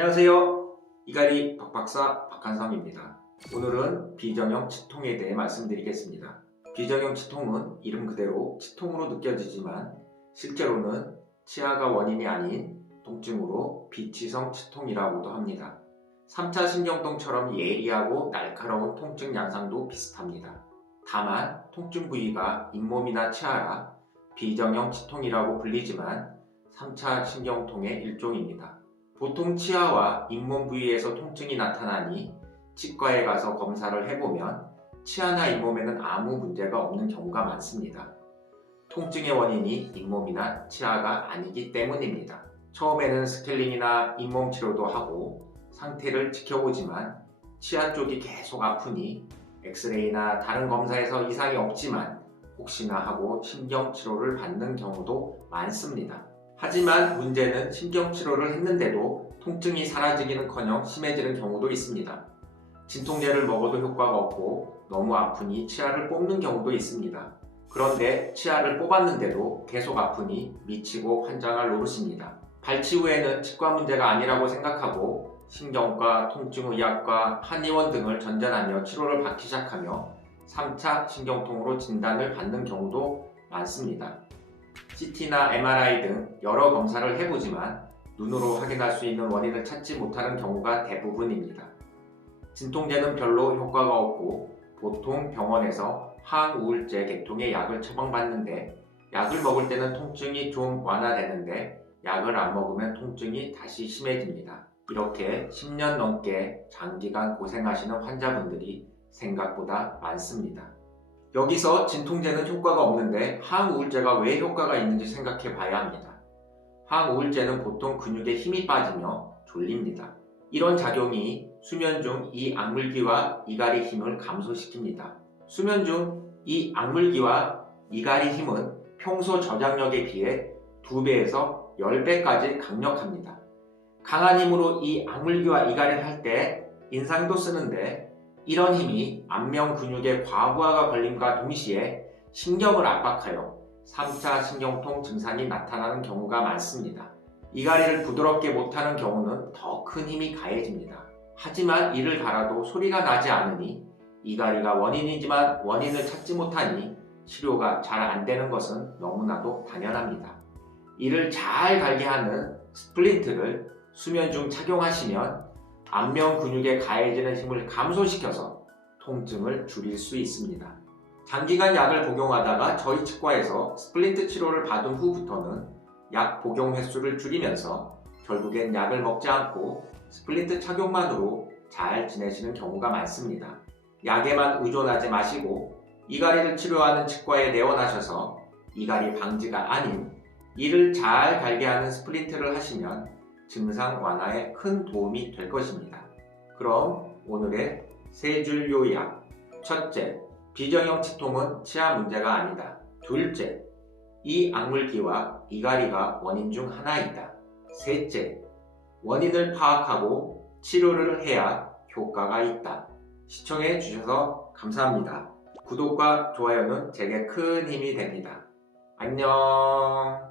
안녕하세요. 이갈이 박박사 박한성입니다. 오늘은 비정형 치통에 대해 말씀드리겠습니다. 비정형 치통은 이름 그대로 치통으로 느껴지지만 실제로는 치아가 원인이 아닌 통증으로 비치성 치통이라고도 합니다. 3차 신경통처럼 예리하고 날카로운 통증 양상도 비슷합니다. 다만 통증 부위가 잇몸이나 치아라 비정형 치통이라고 불리지만 3차 신경통의 일종입니다. 보통 치아와 잇몸 부위에서 통증이 나타나니 치과에 가서 검사를 해보면 치아나 잇몸에는 아무 문제가 없는 경우가 많습니다. 통증의 원인이 잇몸이나 치아가 아니기 때문입니다. 처음에는 스케일링이나 잇몸 치료도 하고 상태를 지켜보지만 치아 쪽이 계속 아프니 엑스레이나 다른 검사에서 이상이 없지만 혹시나 하고 신경치료를 받는 경우도 많습니다. 하지만 문제는 신경치료를 했는데도 통증이 사라지기는커녕 심해지는 경우도 있습니다. 진통제를 먹어도 효과가 없고 너무 아프니 치아를 뽑는 경우도 있습니다. 그런데 치아를 뽑았는데도 계속 아프니 미치고 환장할 노릇입니다. 발치 후에는 치과 문제가 아니라고 생각하고 신경과, 통증의학과, 한의원 등을 전전하며 치료를 받기 시작하며 3차 신경통으로 진단을 받는 경우도 많습니다. CT나 MRI 등 여러 검사를 해보지만 눈으로 확인할 수 있는 원인을 찾지 못하는 경우가 대부분입니다. 진통제는 별로 효과가 없고 보통 병원에서 항우울제 계통의 약을 처방받는데 약을 먹을 때는 통증이 좀 완화되는데 약을 안 먹으면 통증이 다시 심해집니다. 이렇게 10년 넘게 장기간 고생하시는 환자분들이 생각보다 많습니다. 여기서 진통제는 효과가 없는데 항우울제가 왜 효과가 있는지 생각해 봐야 합니다. 항우울제는 보통 근육에 힘이 빠지며 졸립니다. 이런 작용이 수면 중 이 악물기와 이갈의 힘을 감소시킵니다. 수면 중 이 악물기와 이갈의 힘은 평소 저장력에 비해 2배에서 10배까지 강력합니다. 강한 힘으로 이 악물기와 이갈을 할 때 인상도 쓰는데 이런 힘이 안면 근육의 과부하가 걸림과 동시에 신경을 압박하여 3차 신경통 증상이 나타나는 경우가 많습니다. 이갈이를 부드럽게 못하는 경우는 더 큰 힘이 가해집니다. 하지만 이를 갈아도 소리가 나지 않으니 이갈이가 원인이지만 원인을 찾지 못하니 치료가 잘 안되는 것은 너무나도 당연합니다. 이를 잘 갈게 하는 스플린트를 수면 중 착용하시면 안면 근육에 가해지는 힘을 감소시켜서 통증을 줄일 수 있습니다. 장기간 약을 복용하다가 저희 치과에서 스플린트 치료를 받은 후부터는 약 복용 횟수를 줄이면서 결국엔 약을 먹지 않고 스플린트 착용만으로 잘 지내시는 경우가 많습니다. 약에만 의존하지 마시고 이갈이를 치료하는 치과에 내원하셔서 이갈이 방지가 아닌 이를 잘 갈게 하는 스플린트를 하시면 증상 완화에 큰 도움이 될 것입니다. 그럼 오늘의 세 줄 요약. 첫째, 비정형 치통은 치아 문제가 아니다. 둘째, 이 악물기와 이갈이가 원인 중 하나이다. 셋째, 원인을 파악하고 치료를 해야 효과가 있다. 시청해 주셔서 감사합니다. 구독과 좋아요는 제게 큰 힘이 됩니다. 안녕.